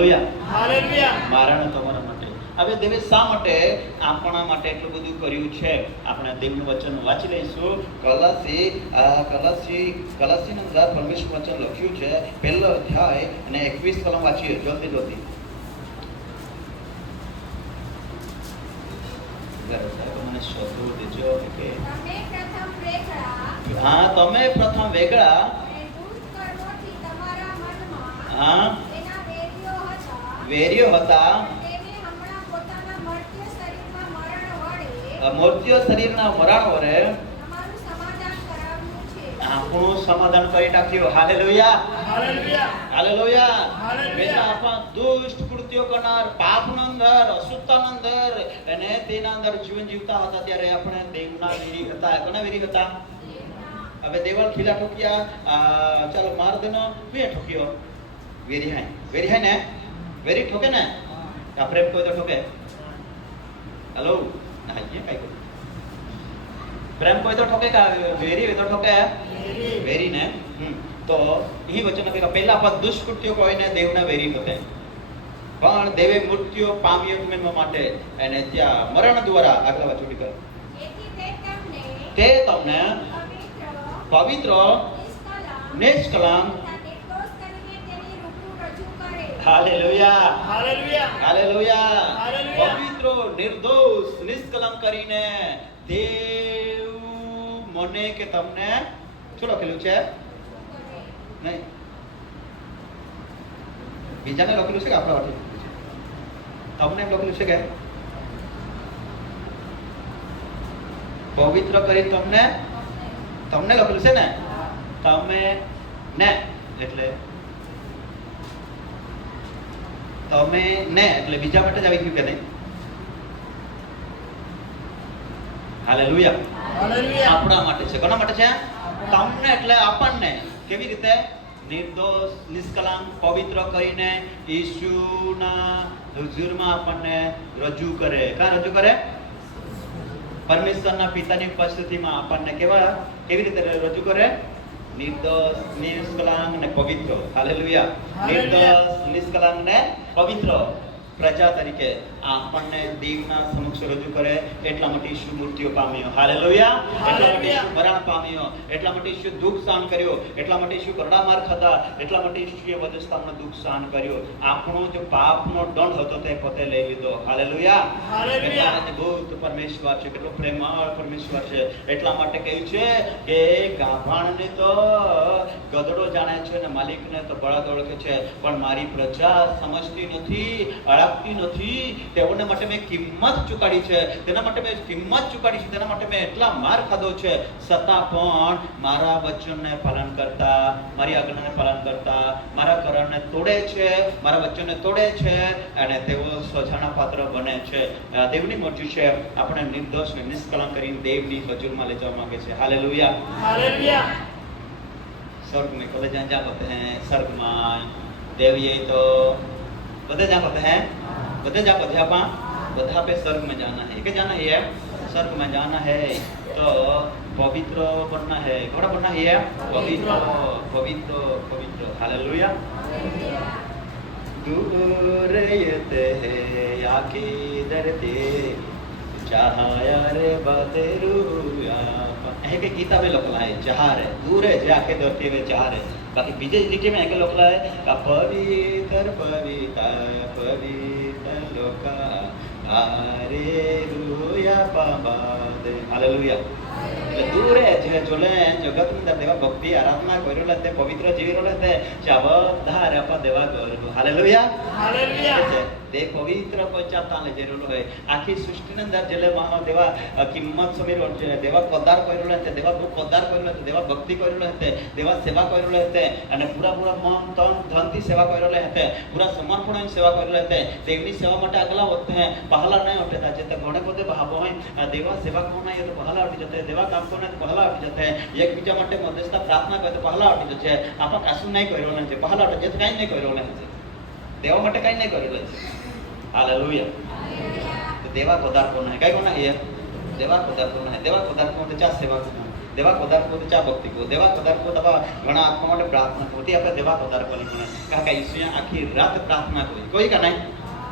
Hallelujah hallelujah. મારા તમારા માટે. હવે દેવે શા માટે આપણા માટે એટલું બધું કર્યું છે? આપણે દેવનું વચન વાંચી લઈશું. કલાસીની અંદર પરમેશ્વર વચન લખ્યું છે, પહેલો અધ્યાય અને 21 કલમ વાંચીએ જલ્દી જલ્દી. મને શોધવું દેજો કે હા, તમે પ્રથમ વેગળા હા વેરીઓ હતા, મૂર્તિઓ શરીરના મરણ વડે આપણું સમાધાન કરી નાખ્યું. Hallelujah hallelujah. પહેલા આપણા દુષ્ટ કૃત્યો કરનાર, પાપના અંદર, અશુદ્ધતાના અંદર અને તેના અંદર જીવન જીવતા હતા ત્યારે આપણે દેવના વેરી હતા. કોના વેરી હતા? હવે દેવળ ખીલા ઠોક્યા, ચાલો માર દેનો બે ઠોક્યો. વેરી હાય ને, વેરી ઠોકે ને આ પ્રેમ કોઈ તો ઠોકે. હેલો ના કઈ પ્રેમ કોઈ તો ઠોકે કા વેરી તો ઠોકે વેરી ને. તો એ વચન કે પહેલા પદ દુષ્કૃત્યો કોઈને દેવના વેરી હોતે, પણ દેવે મૃત્યુ પામ્યો માટે અને ત્યાં મરણ દ્વારા આગળ વાંચો કર તે તમને પવિત્ર નિષ્કલંક હાલેલુયા હાલેલુયા પવિત્ર નિર્દોષ નિષ્કલંક કરીને દેવ મને કે તમને શું લખેલું છે? નહીં, બીજાને લખેલું છે કે આપણા માટે? તમને એમ લખેલું છે કે પવિત્ર કરી તમને લખેલું છે ને? તમે ને એટલે તમે ને એટલે બીજા માટે જ આવી ગયું કે નહીં? હાલેલુયા આપણા માટે છે. કોના માટે છે? તમને એટલે આપણને. કેવી રીતે? નિર્દોષ નિષ્કલંક પવિત્ર કરીને ઈસુના હુજુરમાં આપણને રજૂ કરે. કાં રજૂ કરે? પરમેશ્વરના પિતાની ઉપસ્થિતિમાં આપણને કેવી રીતે રજૂ કરે? નિર્દોષ નિષ્કલંક ને પવિત્ર. હાલેલુયા. નિર્દોષ નિષ્કલંક ને પવિત્ર પ્રજા તરીકે આપણને દેવના સમક્ષ રજૂ કરે. એટલા માટે ઈસુ મૃત્યુ પામ્યો. હાલેલુયા. એટલા માટે ઈસુ મરણ પામ્યો. એટલા માટે ઈસુ દુઃખ સહન કર્યો. એટલા માટે ઈસુ કરડા માર ખાધા. એટલા માટે ઈસુએ વધસ્તાનો દુઃખ સહન કર્યો. આપણો જે પાપનો દંડ હતો તે પોતે લઈ લીધો. હાલેલુયા. એટલા અદ્ભુત પરમેશ્વર છે, કેટલો પ્રેમાળ પરમેશ્વર છે. એટલા માટે કહ્યું છે કે ગાભાણને તો ગધડો જાણે છે ને માલિકને તો બળદ ઓળખે છે, પણ મારી પ્રજા સમજતી નથી, અળગતી નથી. તેઓને માટે મેં કિંમત ચૂકાડી છે, તેના માટે મેં કિંમત ચૂકાડી છે, તેના માટે મેં એટલા માર ખાધો છે, છતાં પણ મારા વચનને પાલન કરતા, મારી આજ્ઞાને પાલન કરતા, મારા કરારને તોડે છે, મારા વચનને તોડે છે અને તેઓ સજાના પાત્ર બને છે. દેવની મરજી છે આપણે નિર્દોષ ને નિષ્કલંક કરીને દેવની હજુરમાં લઈ જવા માંગે છે. Hallelujah hallelujah. स्वर्ग में कल जहाँ होते हैं, स्वर्ग में देव ये तो बदे जहाँ होते हैं, बदे जहाँ होते हैं अपना बधा पे स्वर्ग में जाना है. क्या जाना है? स्वर्ग में जाना है तो पवित्र बनना है. कौन बनना है? पवित्र पवित्र पवित्र. हालेलुया. दूर येते हैं आकी धरती चाहया रे बदरुया. है कि गीता में लखला है चाह रे दूर है जाके धरती में चाह रे. बाकी बीजे लिखी में है कि लखला है का पवित्र पवित्र पवित्र लोका आरे रुया पाबादे. हालेलुया. એટલે દૂર જે જોલે જગત ની દેવા ભક્તિ આરાધના કર્યો લે તે પવિત્ર જીવી રહ્યો લે તે બધા આપા દેવા કર્યો. Hallelujah hallelujah. તે પવિત્ર પંચાતા લે જેરો હોય આખી સૃષ્ટિ ની અંદર જેલે મહા દેવા કિંમત સમીર દેવા પદાર કર્યો લે તે દેવા પદાર કર્યો લે દેવા ભક્તિ કર્યો લે તે દેવા સેવા કર્યો લે તે અને પૂરા મન તન ધન થી સેવા કર્યો લે તે પૂરા સમર્પણ સેવા કર્યો લે તે દેવની સેવા માટે આગલા હોते हैं पहला नहीं होते था. जैसे घोड़े को भाव है देवा सेवा कोना ये तो पहला उठी जाते हैं, देवा काम कोना तो पहला उठी जाते हैं, एक बीजा માટે મધ્યસ્થ પ્રાર્થના કરે તો પહલા ઉઠી જશે. આપા કશું નહીં કર્યો નથી, પહલા ઉઠે જે કાઈ નહીં કર્યો નથી, દેવા માટે કાઈ નહીં કર્યો નથી. હાલેલુયા. તો દેવા પદાર્થ કોના है? કાઈ કોના है? देवा पदार्थ कोना है? देवा पदार्थ कोना चार सेवा कोना देवा पदार्थ को चा भक्ति को देवा पदार्थ को तबा घणा आत्मा માટે પ્રાર્થના હોતી આપણે દેવા પદાર્થ કોની મને કાકા ઈશ્વર આખી રાત પ્રાર્થના કોઈ કા નહીં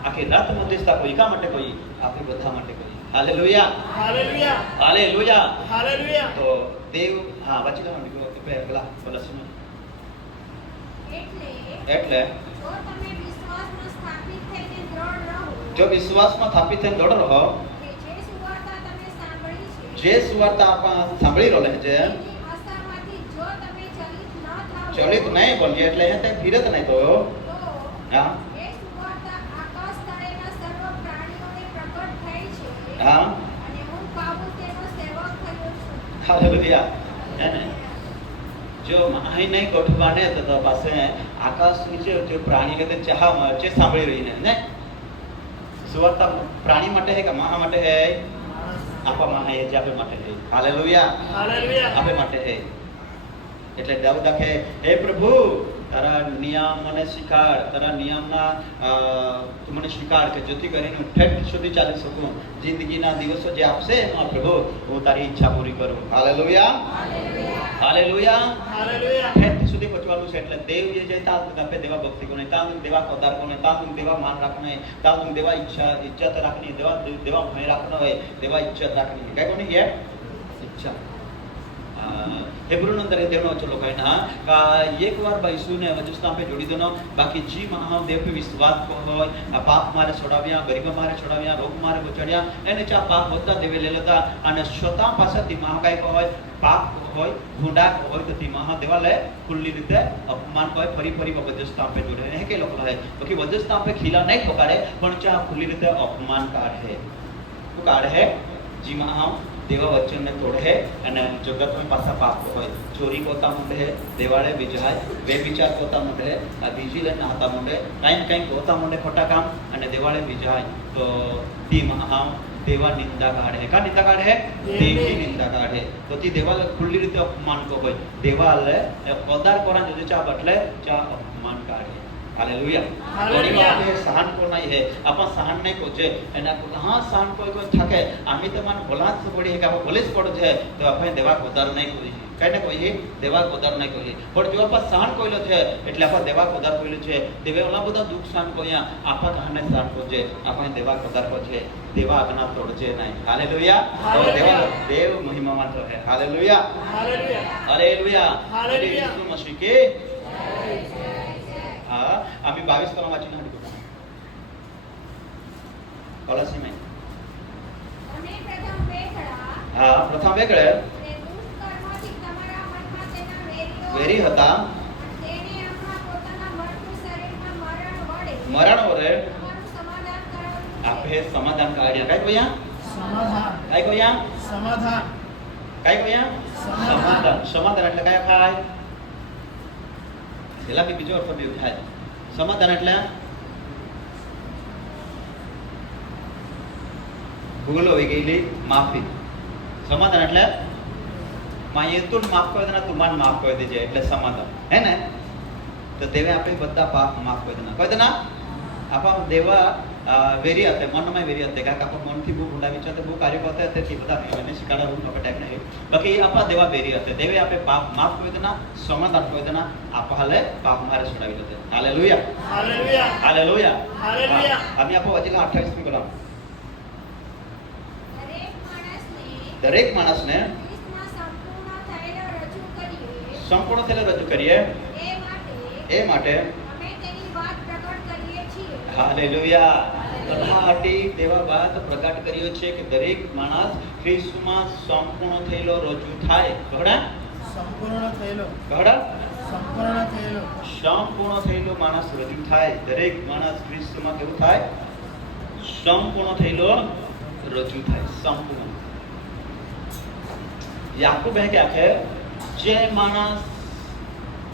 આખી રાત મધ્યસ્થા કોઈ કા માટે કોઈ આપણે બધા માટે કોઈ હાલેલુયા હાલેલુયા હાલેલુયા હાલેલુયા તો દેવ હા વાંચી લો દીકરો કે પેલા બોલા સુનો એટલે જો વિશ્વાસમાં સ્થાપિત થઈને દૃઢ રહો જે સુવાર્તા આપા સાંભળી રહે છે ચલિત નહીં બોલીએ એટલે એ તે ફિરત નહીં તો હા હા હાલેલુયા હે ને જો અહીં નહીં ગોઠવાને તો પાસે આકાશ નીચે જે પ્રાણી કે ચાહ છે સાંભળી રહીને ને સુવાર્તા પ્રાણી માટે હે કે મહા માટે હે આપા મહા હે જે આપે માટે હે હાલેલુયા હાલેલુયા આપે માટે હે એટલે દાઉદ કહે હે પ્રભુ તારા નિયમ મને શીખાડ તારા નિયમના તું મને શીખાડ કે જેથી કરીને હું ઠેઠ સુધી ચાલી શકું જિંદગીના દિવસો જે આપશે એમાં પ્રભુ હું તારી ઈચ્છા પૂરી કરું હાલેલુયા હાલેલુયા હાલેલુયા ઠેઠ સુધી પહોંચવાનું છે એટલે દેવ જે જાય તાં આપણે દેવા ભક્તિ કોને તાં દેવા પદાર કોને તાં દેવા માન રાખને તાં દેવા ઈચ્છા ઇજ્જત રાખની દેવા દેવા ભય રાખનો હોય દેવા ઇજ્જત રાખની કઈ કોને હે ઈચ્છા हेब्रोन अंदर देवनो चलो कहना का एक बार बाईसु ने वजस्ता पे जोड़ी देनो बाकी जी महादेव पे विश्वास को होय पाप मारे छोड़ाव्या गरीब मारे छोड़ाव्या रोग मारे बचाड्या एने चा पाप बद्दा देवे ले लेता અને स्वतः પાસેથી મહાકાય को होय पाप को होय गुंडा को होय तो ती महादेवालय खुल्ली रीते अपमान को फरी फरी वजस्ता पे जोड़े है के लोग है क्योंकि वजस्ता पे खिला नहीं ठोकारे पण चा खुल्ली रीते अपमान काढे तो काढे है जी महा देवा वचन ने तोड़े है અને જગત में પાસા પાપ હોય ચોરી કોતા મુંડે है દેવાળે વિજાય બે વિચાર કોતા મુંડે આ બીજી લઈને હાતા મુંડે કઈ કોતા મુંડે ખોટા કામ અને દેવાળે વિજાય તો તી મહા દેવા નિંદા કાઢે કા નિંદા કાઢે દેવી નિંદા કાઢે તો તી દેવાલ ખુલ્લી રીતે અપમાન કો હોય દેવાલ પદાર કોરા જો ચા બટલે ચા અપમાન કાઢે हालेलुया हालेलुया ये सहन को नहीं है अपन सहन नहीं को जे एना को हां सहन कोई थाके आमी तो मन बोलात से पड़ी है का पुलिस पड़ जे तो अपन देवा कोदर नहीं कोई कहने कोई देवा कोदर नहीं कोई पर जो अपन सहन कोइलो छे એટલે अपन देवा कोदर कोइलो छे देवे ओला બધા દુખ सहन कोया आपा कहने सहन को जे अपन देवा कोदर को छे देवा आज्ञा तोड़ जे नहीं हालेलुया और देवा देव महिमा मात्र है हालेलुया हालेलुया हालेलुया हालेलुया यीशु मसीह के हाँ आम्ही 22 कलम वाचून हाडी बोला कॉलसी में અને પ્રથમ વેગળા हाँ प्रथम वेगळे અને દુષ્ટ કર્મોથી તમારા મનમાં તેના વેરીઓ વેરી હતા તેને હમણાં પોતાના મરતું શરીરમાં મરણ વરે તમારું સમાધાન કરવાનું છે. આપે સમાધાન કાઢ્યા काय कोया समाधान काय कोया समाधान काय कोया समाधान समाधान એટલે काय થાય પેલા બી બીજો અર્થ બી થાય સમાધાન એટલે ભૂલો હોઈ ગયેલી માફી સમાધાન એટલે માં તું માફ કરી દેના તું માન માફ કરી દેજે એટલે સમાધાન હે ને તો દેવે આપણે બધા પાપ માફ કરી દેના આપા દેવા વેરી હતે મનમાં વેરી હતે કારણ કે આપા મનથી બહુ ગુંડા વિચારતે બહુ કાર્ય કરતે હતે તે બધા એને શિકાડા રૂમ આપણે ટાઈમ નહીં બાકી આપા દેવા વેરી હતે દેવે આપણે પાપ માફ કરી દેના સમાધાન કરી દેના આપા હાલે પાપ મારે છોડાવી દેતે હાલેલુયા हालेलुया હાલેલુયા હાલેલુયા અમે આપો વચીલા 28 ની કલમ દરેક માણસને દરેક માણસને ખ્રિસ્તમાં સંપૂર્ણ થયેલો સંપૂર્ણ થયેલો રજૂ કરીએ એ માટે અમે તેની વાત પ્રગટ કરીએ છીએ. હાલેલુયા તમારી તેવા વાત પ્રગટ કર્યો છે કે દરેક માણસ ખ્રિસ્તમાં સંપૂર્ણ થયેલો રજૂ થાય બગડા संपूर्ण થયેલો બગડા સંપૂર્ણ થયેલો સંપૂર્ણ થયેલો માણસ રજૂ થાય દરેક માણસ ખ્રિસ્તમાં કેવું થાય સંપૂર્ણ થયેલો રજૂ થાય સંપૂર્ણ યાકૂબ કે આખે જે માણસ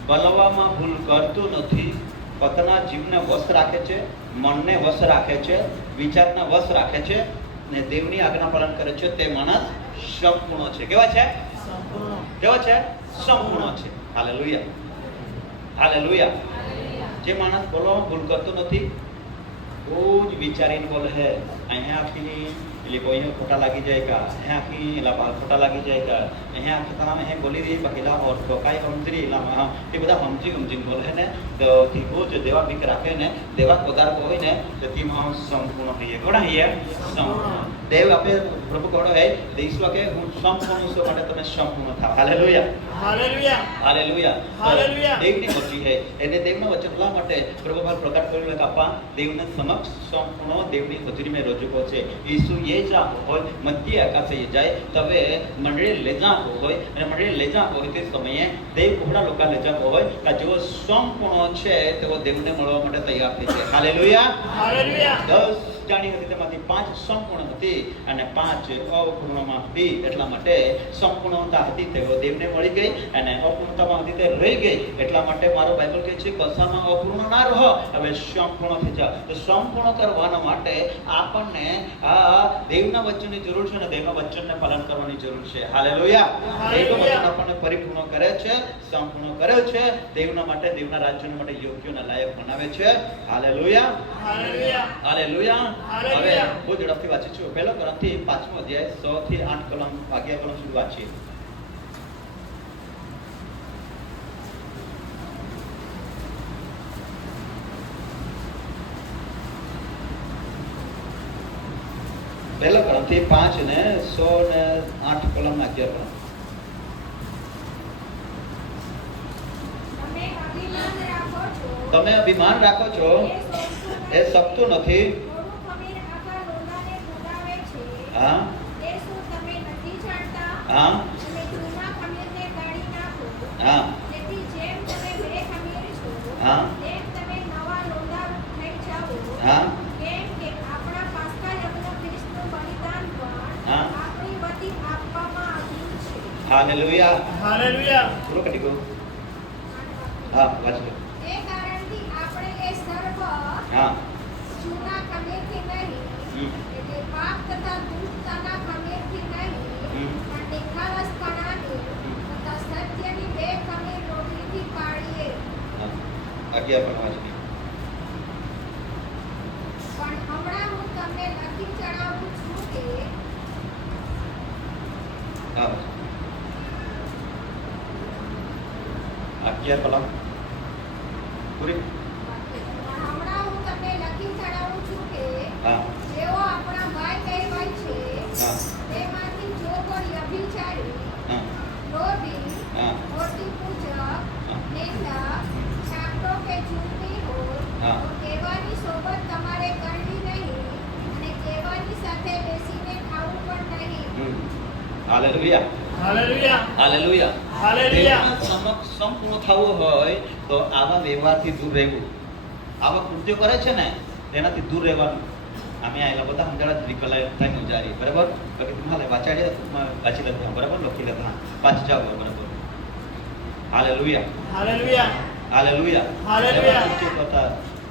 બલવામાં ભૂલ કરતો નથી પોતાના જીવને વશ રાખે છે મનને વશ રાખે છે વિચારને વશ રાખે છે ને દેવની આજ્ઞા પાલન કરે છે તે માણસ સંપૂર્ણ છે કેવા છે સંપૂર્ણ કેવા છે સંપૂર્ણ છે હાલેલુયા હાલેલુયા જે માણસ બોલવામાં ભૂલ કરતો નથી બહુ જ વિચારીને બોલે હે અહીંયા આપીને એટલે કોઈ ખોટા લાગી જાય કા અહીંયા આખી એલા બાલ ખોટા લાગી જાય કા અહીંયા આખી તમે અહીંયા બોલી રહી બાકીલા ઓર તો કાંઈ સમજી એલામાં એ બધા સમજીને બોલે ને તો થી બહુ જ દેવા બીક રાખે ને દેવા પદાર્થ હોય ને તો તેમાં સંપૂર્ણ થઈએ કોણ હૈયે સંપૂર્ણ દેવ આપે પ્રભુ કોણ હે ઈશ્વર કે હું સંપૂર્ણ છું માટે તમે સંપૂર્ણ થાવ હાલેલુયા હાલેલુયા હાલેલુયા હાલેલુયા દેવની વચી છે એને દેવના વચન લા માટે પ્રભુ ભાર પ્રકાશ કર્યું કે આપા દેવને સમક્ષ સંપૂર્ણ દેવની વચની મેં રજૂ કરો છે ઈસુ એ જા હોય મધ્ય આકાશે જાય તવે મંડળી લે જા હોય અને મંડળી લે જા હોય તે સમયે દેવ કોહડા લોકો લે જા હોય કે જેઓ સંપૂર્ણ છે તેઓ દેવને મળવા માટે તૈયાર થઈ છે હાલેલુયા હાલેલુયા 10 જાણી હતી તેમાંથી 5 સંપૂર્ણ હતી અને 5 અપૂર્ણમાં હતી એટલા માટે સંપૂર્ણતા હતી તેઓ દેવને મળી ગઈ અને અપૂર્ણતામાં હતી તે રહી ગઈ એટલા માટે મારો બાઇબલ કહે છે કશામાં અપૂર્ણ ના રહો હવે સંપૂર્ણ થઈ જાઓ તો સંપૂર્ણ કરવાના માટે આપણને આ દેવના વચનની જરૂર છે અને દેવના વચનને પાલન કરવાની જરૂર છે હાલેલુયા દેવનું વચન આપણને પરિપૂર્ણ કરે છે સંપૂર્ણ કરે છે દેવના માટે દેવના રાજ્યના માટે યોગ્ય અને લાયક બનાવે છે હાલેલુયા હાલેલુયા હાલેલુયા હવે હાલેલુયા. બહુ ઝડપથી વાંચી છું પહેલો ગ્રંથથી 5મો અધ્યાય 6 થી 8 કલમ 11 કલમ સુધી વાંચીએ પહેલો ગ્રંથથી 5 ને 6 ને 8 કલમ 11 કલમ તમે અભિમાન રાખો છો તમે અભિમાન રાખો છો એ એ સપતું નથી થોડું ખમીર આખા લોલાને ફૂલાવે છે હા તે શું તમે નથી જાણતા હા તમે જૂના ખમીરને કાઢી નાખો હા જેથી જેમ તમે બે ખમીર છો હા તેમ તમે નવા લોલા થઈ જાઓ હા કેમ કે આપણા પાસ્કા યજ્ઞ ખ્રિસ્તનું બલિદાન પણ હા. આપણી વતી આપવામાં આવ્યું છે હાલેલુયા હાલેલુયા પૂરો કરી ગયો હા વાંચો તે કારણથી આપણે એ સર્વ હા જૂના ખમીરથી નહીં એટલે પાપ તથા દુષ્ટતાના ખમીરથી નહીં પણ નિખાલસપણાની તથા સત્યની બે ખમીર રોટલીથી પાડીએ અગિયાર પણ વાંચી પણ હમણાં હું તમને લખી જણાવું છું કે હા 11 કલમ પૂરી હમણાં હું તમને લખી જણાવું છું કે હા જેઓ આપણા ભાઈ કહેવાય છે હા તેમાંથી જો કોઈ વ્યભિચારી હા લોભી હા મૂર્તિ પૂજક નિંદક છાપરો કે જુલ્મી હોય હા. તો તેવાની સોબત તમારે કરવી નહીં અને તેવાની સાથે બેસીને ખાવું પણ નહીં હાલેલુયા હાલેલુયા હાલેલુયા હાલેલુયા. દેવના સમક્ષ સંપૂર્ણ થવું હોય તો આવા વ્યવહારથી દૂર રહેવું આવા કૃત્યો કરે છે ને તેનાથી દૂર રહેવાનું અમે આયેલા બધા સમજાડા વિકલાય થાય ઉજારી બરાબર બાકી તમારે વાંચાડ્યા વાંચી લેતા બરાબર લખી લેતા વાંચી જાવ બરાબર હાલેલુયા હાલેલુયા હાલેલુયા હાલેલુયા. કૃત્યો કરતા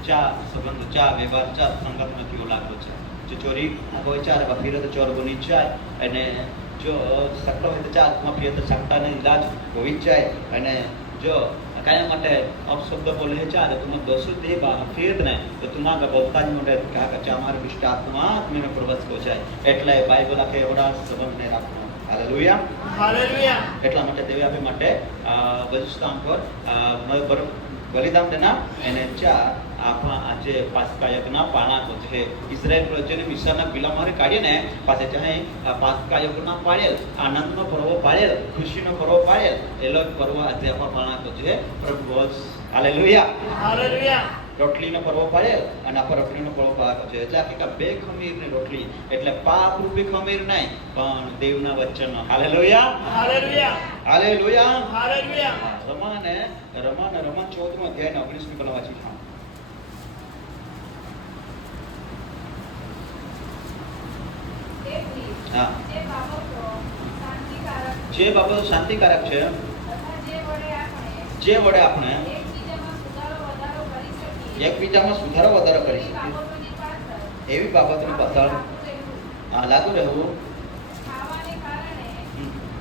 ચા સંબંધ ચા વ્યવહાર ચા સંગત નથી એવો લાગતો છે જો ચોરી હોય ચાર વફીરે તો ચોર બની જાય અને જો સકડો હોય તો ચા માફીએ તો સકટાને ઇલાજ હોવી જ જાય અને જો કાયા માટે અપશબ્દ બોલે ચાલે तुम दोषो दे फिर ने तो तुम्हारा बोलता જ મોટે કા કચા માર વિષ્ટ આત્મા આત્મીનો પ્રવસ કો જાય એટલે બાઇબલ આખે એવડા સંબંધને રાખવાનો હાલેલુયા હાલેલુયા એટલા માટે દેવે આપે માટે બલિદાન પર બલિદાન દેના એને ચા આપણા આજે પાસ્કા યજ્ઞના પાળા છે ઇઝરાયલ પ્રજાને મિસરના ગુલામારી કાઢીને પાસે ચાહે પાસ્કા યજ્ઞના પાળેલ આનંદનો પર્વ પાળેલ ખુશીનો પર્વ પાળેલ એ લોક પર્વ આજે આપણા પાળા છે પ્રભુ હાલેલુયા હાલેલુયા રોટલીનો પર્વ પાળેલ અને આપણા રોટલીનો પર્વ પાળા છે એટલે આખી બે ખમીરની રોટલી એટલે પાપ રૂપી ખમીર નહીં પણ દેવના વચનનો હાલેલુયા હાલેલુયા હાલેલુયા હાલેલુયા. રમાને 14મો અધ્યાય 19મી કલમ વાંચી છે તેથી હા જે બાબતો શાંતિકારક જે બાબતો શાંતિકારક છે તથા જે વડે આપણે એકબીજામાં સુધારો વધારો કરી શકીએ એકબીજામાં સુધારો વધારો કરી એવી શકીએ બાબતોની પાછળ એવી બાબતની પાછળ લાગુ રહેવું. લાગુ રહેવું ખાવાને કારણે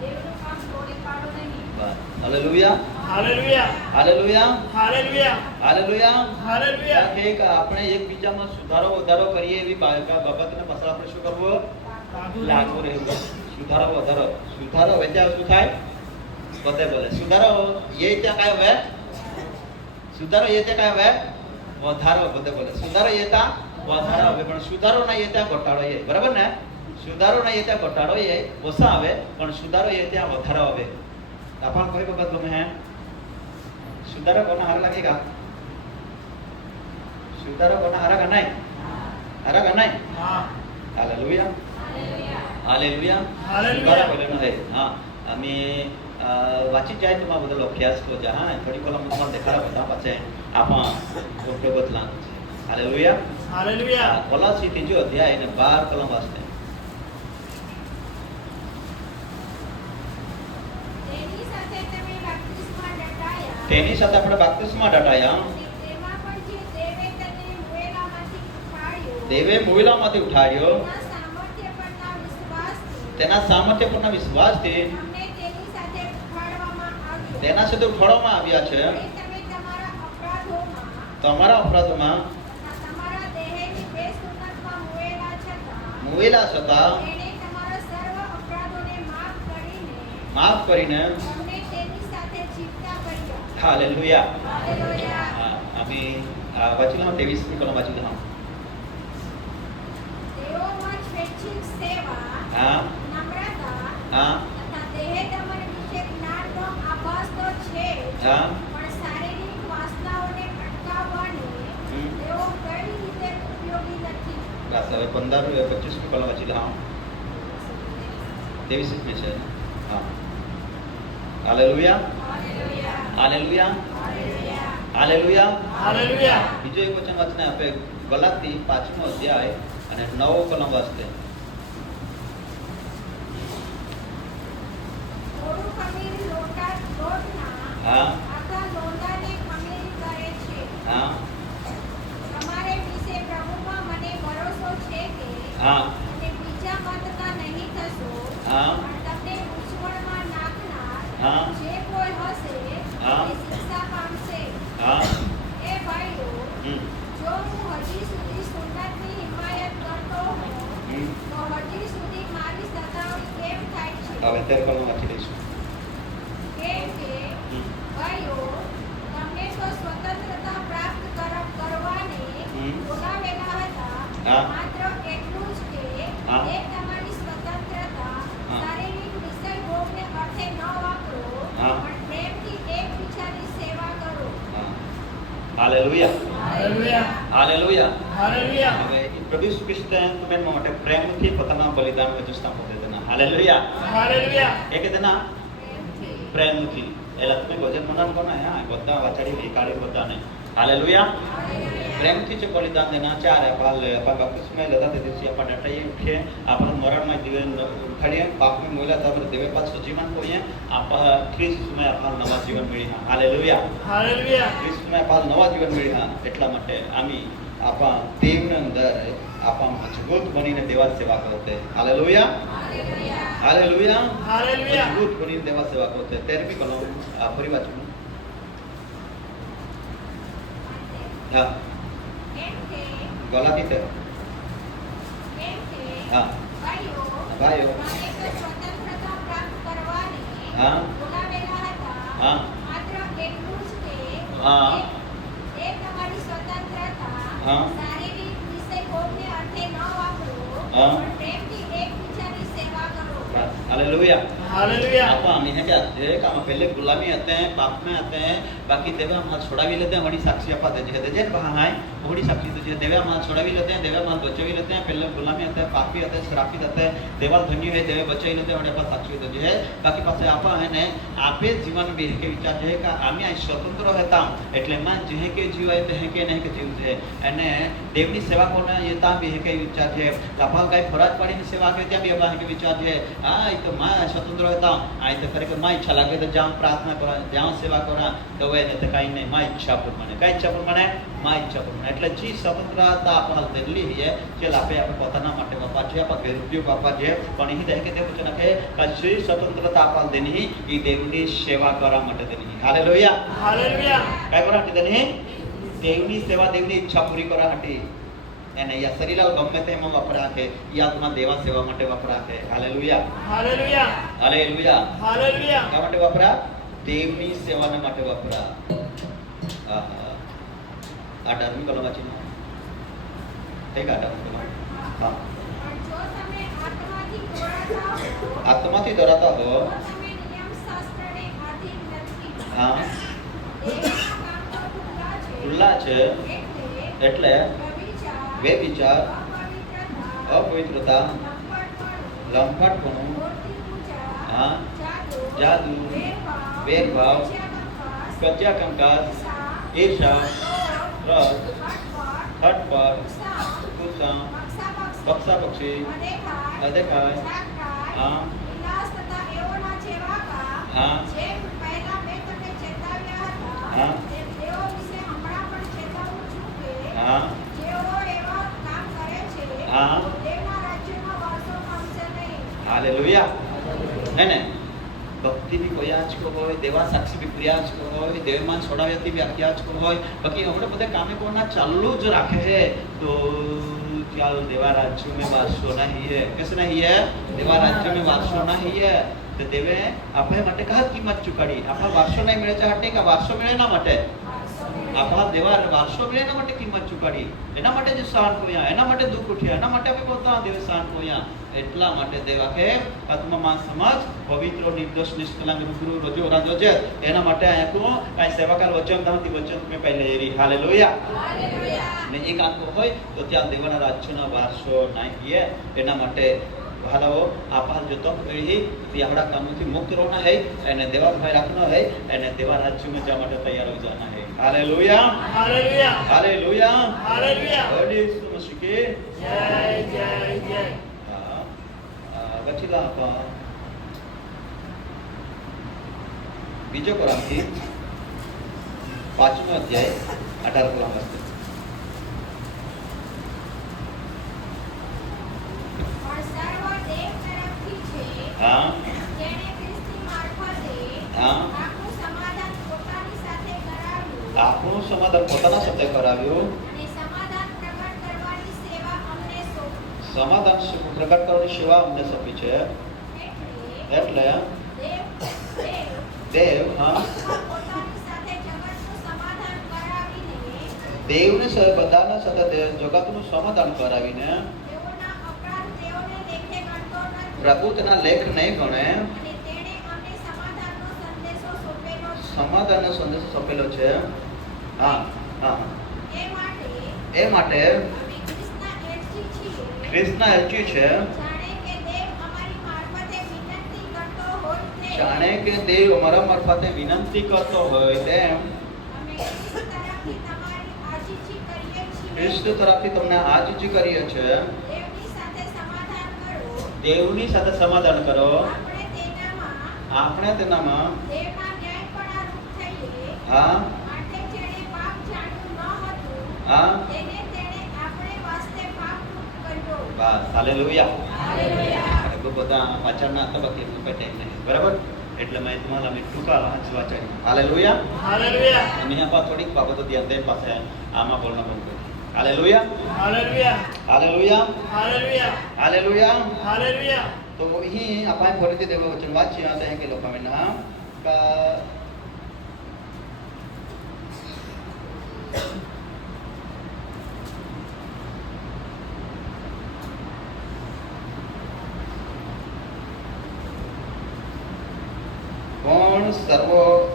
દેવનું કામ તોડી પાડો નહીં. Hallelujah hallelujah hallelujah hallelujah hallelujah hallelujah. કે આપણે એકબીજામાં સુધારો વધારો કરીએ એવી બાબતને પાછળ આપણે શું કરવું લાગુ રહેવું. સુધારો વધારો. સુધારો વેચાવ શું થાય? બધે બોલે સુધારો એ ત્યાં કાંઈ હવે સુધારો એ ત્યાં કાંઈ હવે વધારો બધે બોલે સુધારો એ ત્યાં વધારો આવે પણ સુધારો ના એ ત્યાં ઘટાડો એ બરાબર ને સુધારો ના એ ત્યાં ઘટાડો એ ઓછા આવે પણ સુધારો એ ત્યાં વધારો આવે આપણ કોઈ વખત ગમે હે સુધારો કોના હારા લાગે કા સુધારો કોના હારા કા નહીં હા હાલેલુયા હાલેલુયા હાલેલુયા સુધારો બોલેનો હે હા અમે વાંચી જાય તો માં બધો અભ્યાસ કો જા હા થોડી કોલમ માં દેખાડા બધા પછી આપા ઉપયોગ બદલાનો છે હાલેલુયા હાલેલુયા કોલોસી ત્રીજો અધ્યાય અને 12 કલમ વાંચતે તેની સાથે તમે બાપ્તિસ્મા દટાયા તેની સાથે આપણે બાપ્તિસ્મા દટાયા તેમાં પણ જે દેવે તને મુવેલામાંથી ઉઠાડ્યો દેવે મુવેલામાંથી ઉઠાડ્યો તેના સામર્થ્ય પરના વિશ્વાસથી તેના સામર્થ્ય પરના વિશ્વાસથી અમને તેની સાથે ઉઠાડવામાં આવ્યો તેના સાથે ઉઠાડવામાં આવ્યા છે અને તમે તમારા અપરાધોમાં તમારા અપરાધોમાં તથા તમારા દેહની બેસુન્નતમાં મુવેલા છતાં એણે તમારા સર્વ અપરાધોને માફ કરીને તમને તેની સાથે જીવતા કર્યા હાલેલુયા હાલેલુયા અમે વાંચી લો 23 કલમ વાંચી લો તેઓમાં સ્વૈચ્છિક સેવા હા નમ્રતા હા તથા દેહ દમન વિશે જ્ઞાનનો આભાસ તો છે જ, હા પણ શારીરિક વાસનાઓને અટકાવવાને તેઓ કઈ રીતે ઉપયોગી નથી બસ હવે 15 25 કલમ વાંચી લો 23 में છે હા hallelujah hallelujah hallelujah hallelujah hallelujah hallelujah બીજો એક વચન વાંચને આપે ગલાતી 5મો અધ્યાય અને 9 કલમ વાંચતે થોડું ખમીર લોટના હા આખા લોટાને ખમીર કરે છે હા તમારે વિશે પ્રભુમાં મને ભરોસો છે કે હા તમે બીજા મતના નહીં થશો હા પણ તમને મૂંઝવણમાં નાખનાર હા જે કોઈ હશે હા. તે શિક્ષા પામશે હા એ ભાઈઓ હમ જો હું હજી સુધી સુન્નતની હિમાયત કરતો હોઉં હમ તો હજી સુધી મારી સતાવણી કેમ થાય છે હવે 13 કલમ વાંચી લઈશું કેમ કે હમ ભાઈઓ તમને તો સ્વતંત્રતા પ્રાપ્ત કરવાને હમ. બોલાવેલા હતા હા. માત્ર એટલું જ કે હા. એ તમારી સ્વતંત્રતા હા. શારીરિક વિષય ભોગને અર્થે ન વાપરો હા. પણ પ્રેમથી એકબીજાની સેવા કરો હા હાલેલુયા હાલેલુયા હાલેલુયા હાલેલુયા હવે પ્રભુ ઈસુ ખ્રિસ્તે તમે માટે પ્રેમથી પોતાના બલિદાન પ્રતિષ્ઠા પોતે દેના હાલેલુયા હાલેલુયા એ કે દેના પ્રેમથી પ્રેમથી એલા તમે ભોજન મનાન કોના હા બધા વાચાડી વિકાળી બધાને હાલેલુયા પ્રેમથી જે બલિદાન દેના ચાર અપાલ બાપ્તિસ્મા લેતા તે દિવસે આપણે ડટાઈએ ઉઠીએ આપણે મરણમાં જીવન ઉઠાડીએ પાપને મોયલા તો આપણે દેવે પાછું જીવન કોઈએ આપણે ખ્રિસ્તમાં આપણે નવા જીવન મળી હાલેલુયા હાલેલુયા ખ્રિસ્તમાં આપણે નવા જીવન મળી એટલા માટે આમી આપણા દેવના અંદર આપણા મજબૂત બનીને દેવાની સેવા કરતે હાલેલુયા હાલેલુયા હાલેલુયા મજબૂત બનીને દેવા સેવા કરતે તેરમી કલમ ફરી વાંચું હા કેમ કે ગલાતી તે હા ભાઈઓ ભાઈઓ મને તો સ્વતંત્રતા પ્રાપ્ત કરવાને હા બોલાવેલા હતા હા માત્ર એટલું જ કે હા. એ તમારી સ્વતંત્રતા હા. શારીરિક વિષય ભોગને અર્થે ન વાપરો હા. પણ પ્રેમથી એકબીજાની સેવા કરો हालेलुया हालेलुया आपा हमें है क्या जे काम पहले गुलामी आते हैं पाप में आते हैं बाकी देवे हम छोड़ा भी लेते हैं बड़ी साक्षी आपा दे जे वहां है बड़ी साक्षी तुझे देवे हम छोड़ा भी लेते हैं देवे हम बच्चे भी लेते हैं पहले गुलामी आते हैं पापी आते हैं शराबी आते हैं देवाल धन्य है देवे बच्चे ही लेते हैं बड़े साक्षी तुझे है बाकी पासे आपा है ने आपे जीवन भी है के विचार है का आम्ही आ स्वतंत्र रहता એટલે માં જે કે જીવાય તે કે નહીં કે જીવ છે અને દેવની સેવા કોને येता भी है के विचार છે લાફા કાઈ ફરજ પડીને સેવા કે ત્યાં भी है के विचार છે આ તો માં स्वतंत्र रहता આ તો કરે કે માં ઈચ્છા લાગે તો જામ પ્રાર્થના કરા જામ સેવા કરા તો એ ને તો કાઈ નહીં માં ઈચ્છા પ્રમાણે કાઈ ઈચ્છા પ્રમાણે માં ઈચ્છા પ્રમાણે એટલે જે સ્વતંત્રતા આપણે દેલી છે કે લાપે આપણે પોતાના માટે બાપા છે આપણે વિરુદ્ધ બાપા છે પણ અહીં દે કે તે પૂછે કે કશી સ્વતંત્રતા આપણે દેની ઈ દેવની સેવા કરવા માટે દેની હાલેલુયા हालेलुया काय करा देनी देवनी सेवा देवनी इच्छा पूरी करा हटी એને યા શરીલાલ ગમે તેમાં વપરાશે, યા આત્મા દેવા સેવા માટે વપરાશે. Hallelujah, hallelujah, hallelujah. હાલેલુયા. શા માટે વપરા? દેવની સેવાના માટે વપરા. આહા. આ ધાર્મિક કલમ વાંચીને થઈ ગયા ધાર્મિક. હા, પણ જો તમે આત્માથી દોરાતા હો, આત્માથી ધરાતા હો, તો તમે નિયમશાસ્ત્રને આધીન નથી. હા, દેવના કામ તો ખુલ્લા છે. એટલે એટલે વ્યભિચાર, અપવિત્રતા, અપવિત્રતા, લંપટપણું, લંપટપણું, મૂર્તિ પૂજા, હા, જાદુ, ભેદભાવ, વેરભાવ, પ્રત્યાકંકાસ, ઈર્ષા, ક્રોધ, હઠપટ, કુસંગ, પક્ષાપક્ષી, અદેખાય, હા, હા, હા, હા, હા. હાલેલુયા. હે ને? ભક્તિ બી કોઈ આંચકો હોય, દેવા સાક્ષી બી પ્રિયાચકો હોય, દેવમાન છોડાવ્યાથી બી આખ્યાચકો હોય. બાકી હમણાં બધા કામે કોના ચાલુ જ રાખે છે. તો ચાલ દેવા રાજ્ય में वासो नहीं है. कैसे नहीं है? देवा राज्य में वासो नहीं है. તો દેવે આપણા માટે કયા કિંમત ચૂકવી? આપણા વારસો નહીં મળે છે હાટે કે વારસો મળે એના માટે? આપણા દેવા વારસો મળે એના માટે કિંમત ચૂકવી. એના માટે જ શાંત હોયા, એના માટે દુઃખ ઉઠ્યા, એના માટે આપણે પોતા દેવ શાંત હોયા. એટલા માટે દેવા કે આત્મામાં સમજ પવિત્ર નિર્દોષ નિષ્કલંક રૂબરૂ રજો રાજો છે. એના માટે અહીંયા કાંઈ સેવાકાર વચન તમારી વચન મેં પહેલે એરી. હાલેલુયા. ને એક આંકો હોય તો ત્યાં દેવાના રાજ્યનો વારસો નહીં. એના માટે હાલો આપાલ જતો એ આપણા કામોથી મુક્ત રહેના હૈ, એને દેવા ભાઈ રાખનો હૈ, એને દેવા રાજ્યમાં જવા માટે તૈયાર હો જાના હૈ. Hallelujah, hallelujah, hallelujah, hallelujah. God is મસીહ કે જય, જય, જય. વચીલા આપા બીજો કોરામથી 5મો અધ્યાય 18 કલમ હશે. હા, હા. આપણું સમાધાન પોતાના સાથે કરાવ્યું. સમાધાન પ્રગટ કરવાની સેવા અમને સોંપી છે. એટલે દેવ, હા, દેવને બધાના સાથે જગતનું સમાધાન કરાવીને પ્રભુ તેના લેખ નહીં ગણે. સમાધાનનો સંદેશો સોંપેલો છે. હા, હા. એ માટે ખ્રિસ્તના એલચી છે. જાણે કે દેવ અમારા મારફતે વિનંતી કરતો હોય તેમ ખ્રિસ્ત તરફથી તમને આજીજી કરીએ છીએ. દેવની સાથે સમાધાન કરો. આપણે તેનામાં હા, હા, બસ. હાલેલુયા. બધા વાંચનના તબક્કે પટાઈ નહીં, બરાબર? એટલે મેં તમારા ટૂંકા વાંચન. હાલેલુયા, હાલેલુયા, અમે यहाँ पर થોડીક બાબતો ધ્યાન દે પાસે આમાં બોલના બંધ કરી. Hallelujah, hallelujah, hallelujah, hallelujah, hallelujah. Hallelujah. તો અહીં આપણે ફરીથી દેવ વચન વાંચીએ હતા કે લોકોને નામ પણ સર્વ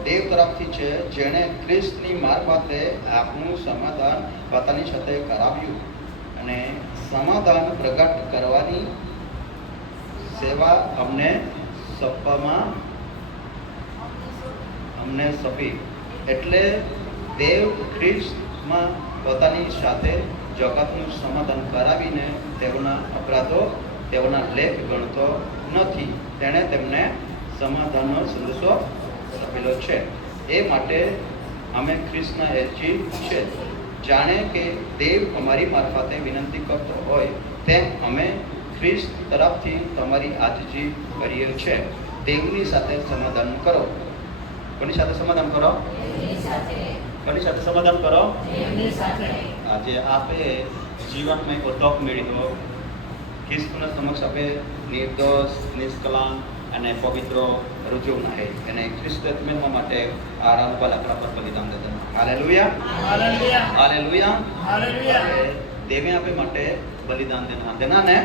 દેવ તરફથી છે, જેણે ખ્રિસ્તની મારફતે આપણું સમાધાન પોતાની સાથે કરાવ્યું અને સમાધાન પ્રગટ કરવાની સેવા અમને સોંપી. એટલે દેવ ખ્રિસ્તમાં પોતાની સાથે જગતનું સમાધાન કરાવીને તેઓના અપરાધો તેઓના લેખ ગણતો નથી. તેણે તેમને સમાધાનનો સંદેશો આપેલો છે. એ માટે અમે ખ્રિસ્તના એલચી છે. જાણે કે દેવ અમારી મારફતે વિનંતી કરતો હોય તેમ અમે ખ્રિસ્ત તરફથી તમારી આજીજી કરીએ છે. દેવની સાથે સમાધાન કરો. કોની સાથે સમાધાન કરો? કોની સાથે સમાધાન કરો? આજે આપે જીવનમાં એક તક મળી તો ખ્રિસ્તના સમક્ષ આપણે નિર્દોષ નિષ્કલાંક અને પવિત્ર રજૂ ના અને ખ્રિસ્ત મેળવવા માટે આ રામપા લાકડા પર બલિદાન દીધું. Hallelujah, hallelujah, hallelujah. હાલેલુયા. દેવે આપે માટે બલિદાન દેના ને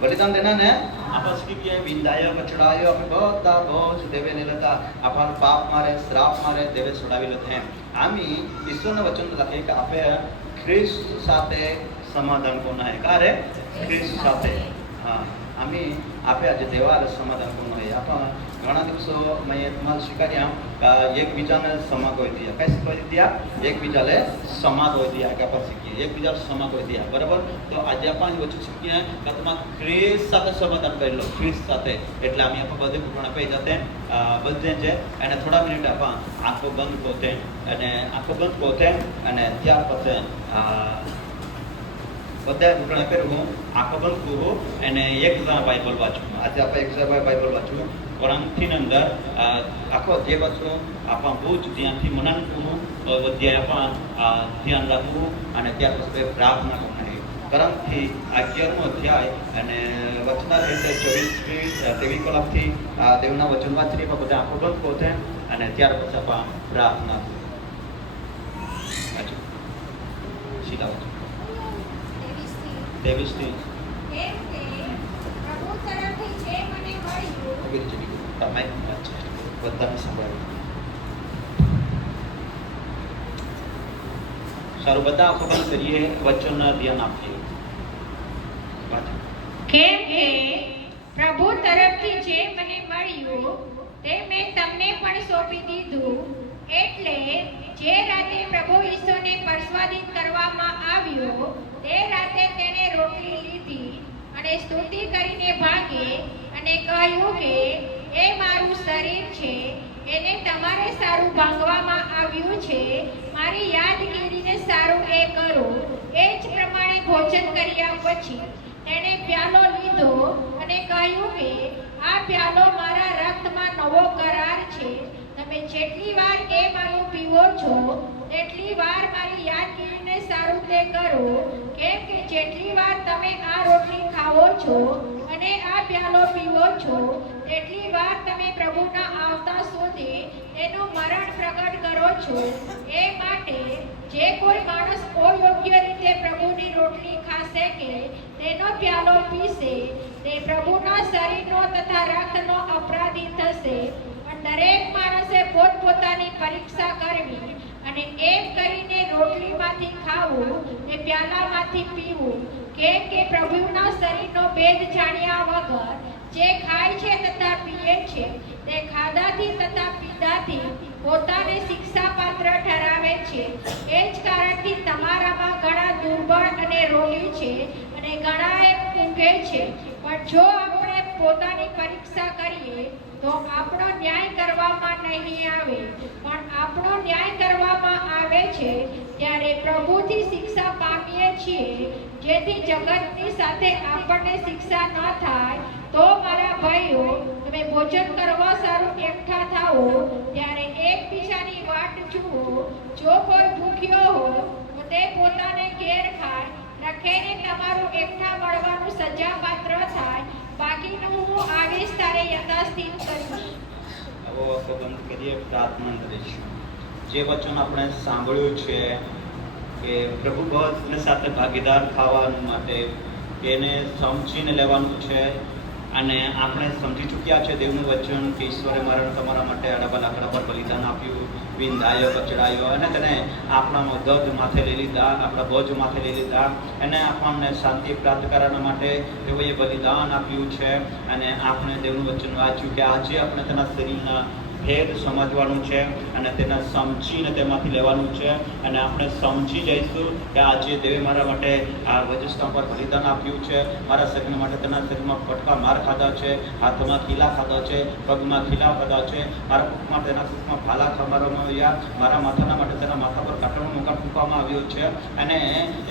બલિદાન દેના ને આપણા સ્કીપીએ વિંદાયો કચડાયો આપણે બધા બોજ દેવે ને લેતા આપણા પાપ મારે શ્રાપ મારે દેવે છોડાવી લેતા આમી ઈશ્વરના વચન લખે કે આપે ખ્રિસ્ત સાથે સમાધાન કોના હે કારે ખ્રિસ્ત સાથે હા આમી આપે આજે દેવાલે સમાધાન કોનો હે આપણા ઘણા દિવસો મેં તમારે સ્વીકાર્યા એકબીજાને સમા કોઈ દિયા કઈ કોઈ દિયા એકબીજાને સમા કોઈ દિયા કે આપણે શીખીએ એકબીજાને સમા કોઈ દિયા બરાબર તો આજે આપણે વચ્ચે શીખીએ કે તમે ખ્રિસ્ત સાથે સમાધાન કરી લો ખ્રિસ્ત સાથે એટલે અમે આપણે બધે ઘૂંટણ પડી જતે બધે છે અને થોડા મિનિટ આપણે આંખો બંધ પોતે અને આંખો બંધ પોતે અને ત્યાર પછી બધા ઘૂંટણ પહેરવું આંખો બંધ કરવું અને એક જણા બાઇબલ વાંચવું આજે આપણે એક જણા બાઇબલ વાંચવું કોરાંથી અંદર આખો અધ્યાય વાંચવું આપણા બહુ જ ધ્યાનથી મનન કરવું અધ્યાય આપણા ધ્યાન રાખવું અને ત્યાર પછી પ્રાર્થના કરવાની કરમથી 11મો અધ્યાય અને વચના રીતે 23 કલાકથી દેવના વચન વાંચીને બધા આંખો બંધ પોતે અને ત્યાર પછી આપણે પ્રાર્થના વાંચવું સીધા વાંચવું 23 કેમ કે પ્રભુ તરફથી જે મને મળ્યું તમે બધાને સંભળાવ્યું સારું બધા આંખો બંધ કરીએ વચનના ધ્યાન આપીએ કેમ કે પ્રભુ તરફથી જે મને મળ્યું તે મેં તમને પણ સોંપી દીધું એટલે જે રાતે પ્રભુ ઈસુને પરસ્વાદિત કરવામાં આવ્યો તે રાતે તેણે રોટલી લીધી અને સ્તુતિ કરીને ભાંગી અને કહ્યું કે એ મારું શરીર છે એને તમારે સારું ભાંગવામાં આવ્યું છે મારી યાદગીરીને સારું એ કરો એ જ પ્રમાણે ભોજન કર્યા પછી તેણે પ્યાલો લીધો અને કહ્યું કે આ પ્યાલો મારા રક્તમાં નવો કરાર છે તમે જેટલી વાર એ મારું પીવો છો તેટલી વાર મારી યાદગીરીને સારું તે કરો કેમ કે જેટલી વાર તમે આ રોટલી ખાઓ છો અને આ પ્યાલો પીવો છો તેટલી વાર તમે પ્રભુના આવતા સુધી તેનું મરણ પ્રગટ કરો છો એ માટે જે કોઈ માણસ અયોગ્ય રીતે પ્રભુની રોટલી ખાશે કે તેનો પ્યાલો પીશે તે પ્રભુના શરીરનો તથા રક્તનો અપરાધી થશે દરેક માણસે પોતપોતાની પરીક્ષા કરવી અને એમ કરીને રોટલીમાંથી ખાવું એ પ્યાલામાંથી પીવું કેમ કે પ્રભુના શરીરનો ભેદ જાણ્યા વગર જે ખાય છે તથા પીએ છે તે ખાધાથી તથા પીધાથી પોતાને શિક્ષાપાત્ર ઠરાવે છે એ જ કારણથી તમારામાં ઘણા દુર્બળ અને રોગી છે અને ઘણાએ ઊંઘે છે પણ જો આપણે પોતાની પરીક્ષા કરીએ તો આપણો ન્યાય કરવામાં નહીં આવે પણ આપણો ન્યાય કરવામાં આવે છે ત્યારે પ્રભુથી શિક્ષા પામીએ છીએ જેથી જગતની સાથે આપણને શિક્ષા ન થાય તો મારા ભાઈઓ તમે ભોજન કરવા સારું એકઠા થાઓ ત્યારે એકબીજાની વાટ જુઓ જો કોઈ ભૂખ્યો હો તો તે પોતાને ઘેર ખાય રખેને તમારું એકઠા મળવાનું સજાપાત્ર થાય બાકીનું હું આવીશ તારે યથાસ્થિત કરીશ. આવો બંધ કરીએ પ્રાર્થના કરીશું. જે વચન આપણે સાંભળ્યું છે કે પ્રભુ ભક્તને સાથે ભાગીદાર થવા માટે એને સમજીને લેવાનું છે અને આપણે સમજી ચૂક્યા છે દેવનું વચન કે ઈશ્વરે મરણ તમારા માટે આડા લાકડા પર બલિદાન આપ્યું વિંધાયો કચડાયો અને તેને આપણા દર્દ માથે લઈ લીધા આપણા બોજ માથે લઈ લીધા અને આપણને શાંતિ પ્રાપ્ત કરવા માટે તેઓએ બલિદાન આપ્યું છે અને આપણે દેવનું વચન વાંચ્યું કે આજે આપણે તેના શરીરના ભેદ સમજવાનું છે અને તેને સમજીને તેમાંથી લેવાનું છે અને આપણે સમજી જઈશું કે આજે દેવે મારા માટે આ વજસ્તંભ પર બલિદાન આપ્યું છે મારા શરીર માટે તેના શરીરમાં ફટકા માર ખાધા છે હાથમાં ખીલા ખાધા છે પગમાં ખીલા ખાધા છે મારા પગ માટે તેના શરીરમાં ભાલા ખમારવામાં આવ્યા મારા માથાના માટે તેના માથા પર કાંટાનો મુકામ ફૂંકવામાં આવ્યો છે અને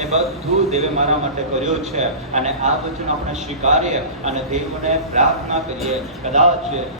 એ બધું દેવે મારા માટે કર્યું છે અને આ વચન આપણે સ્વીકારીએ અને દેવને પ્રાર્થના કરીએ કદાચ